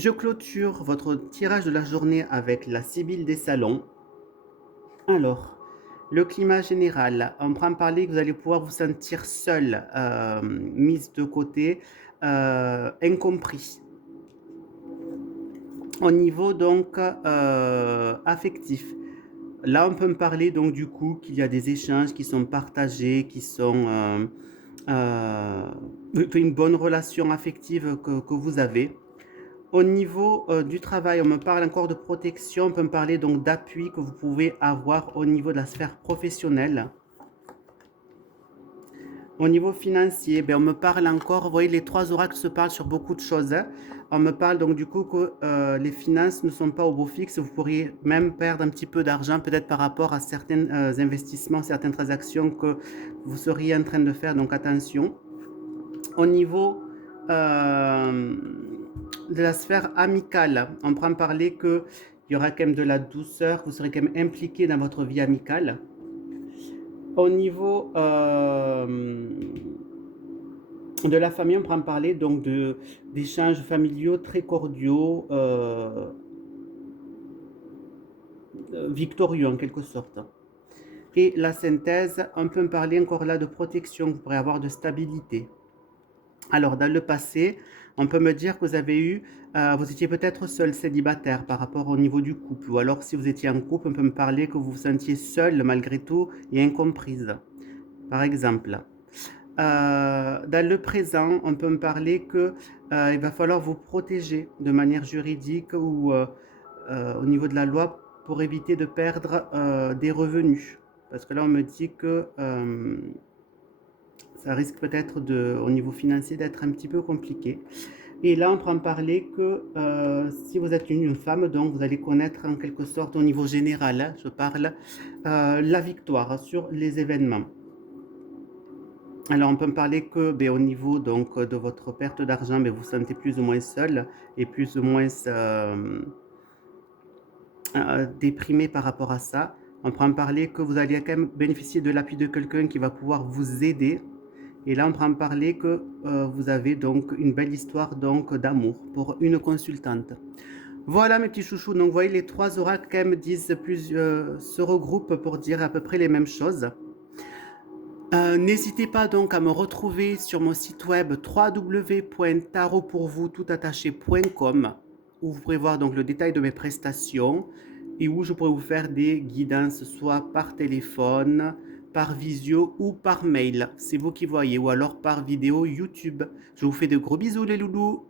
Je clôture votre tirage de la journée avec la Sibylle des salons. Alors, le climat général, on prend parler que vous allez pouvoir vous sentir seul, mise de côté, incompris. Au niveau donc affectif, là on peut me parler donc du coup qu'il y a des échanges qui sont partagés, qui sont euh, une bonne relation affective que vous avez. Au niveau du travail, on me parle encore de protection, on peut me parler donc d'appui que vous pouvez avoir au niveau de la sphère professionnelle. Au niveau financier, ben, on me parle encore, vous voyez, les trois oracles se parlent sur beaucoup de choses, hein. On me parle donc du coup que les finances ne sont pas au beau fixe, vous pourriez même perdre un petit peu d'argent peut-être par rapport à certains investissements, certaines transactions que vous seriez en train de faire, donc attention. Au niveau euh, de la sphère amicale, on prend parler qu'il y aura quand même de la douceur, vous serez quand même impliqué dans votre vie amicale. Au niveau de la famille, on prend parler donc d'échanges familiaux très cordiaux, victorieux en quelque sorte. Et la synthèse, on peut me parler encore là de protection, vous pourrez avoir de stabilité. Alors, dans le passé, on peut me dire que vous avez eu, vous étiez peut-être seul célibataire par rapport au niveau du couple, ou alors si vous étiez en couple, on peut me parler que vous vous sentiez seul malgré tout et incomprise, par exemple. Dans le présent, on peut me parler que il va falloir vous protéger de manière juridique ou au niveau de la loi pour éviter de perdre des revenus. Parce que là, on me dit que ça risque peut-être au niveau financier d'être un petit peu compliqué. Et là, on peut en parler que si vous êtes une femme, donc vous allez connaître en quelque sorte au niveau général, hein, je parle, la victoire sur les événements. Alors, on peut me parler que ben, au niveau donc, de votre perte d'argent, ben, vous vous sentez plus ou moins seul et plus ou moins déprimé par rapport à ça. On peut en parler que vous allez quand même bénéficier de l'appui de quelqu'un qui va pouvoir vous aider. Et là, on peut en parler que vous avez donc une belle histoire donc d'amour pour une consultante. Voilà mes petits chouchous, donc vous voyez les trois oracles quand même disent se regroupent pour dire à peu près les mêmes choses. N'hésitez pas donc à me retrouver sur mon site web www.tarotpourvoustoutattaché.com où vous pourrez voir donc le détail de mes prestations et où je pourrai vous faire des guidances soit par téléphone, par visio ou par mail. C'est vous qui voyez ou alors par vidéo YouTube. Je vous fais de gros bisous les loulous.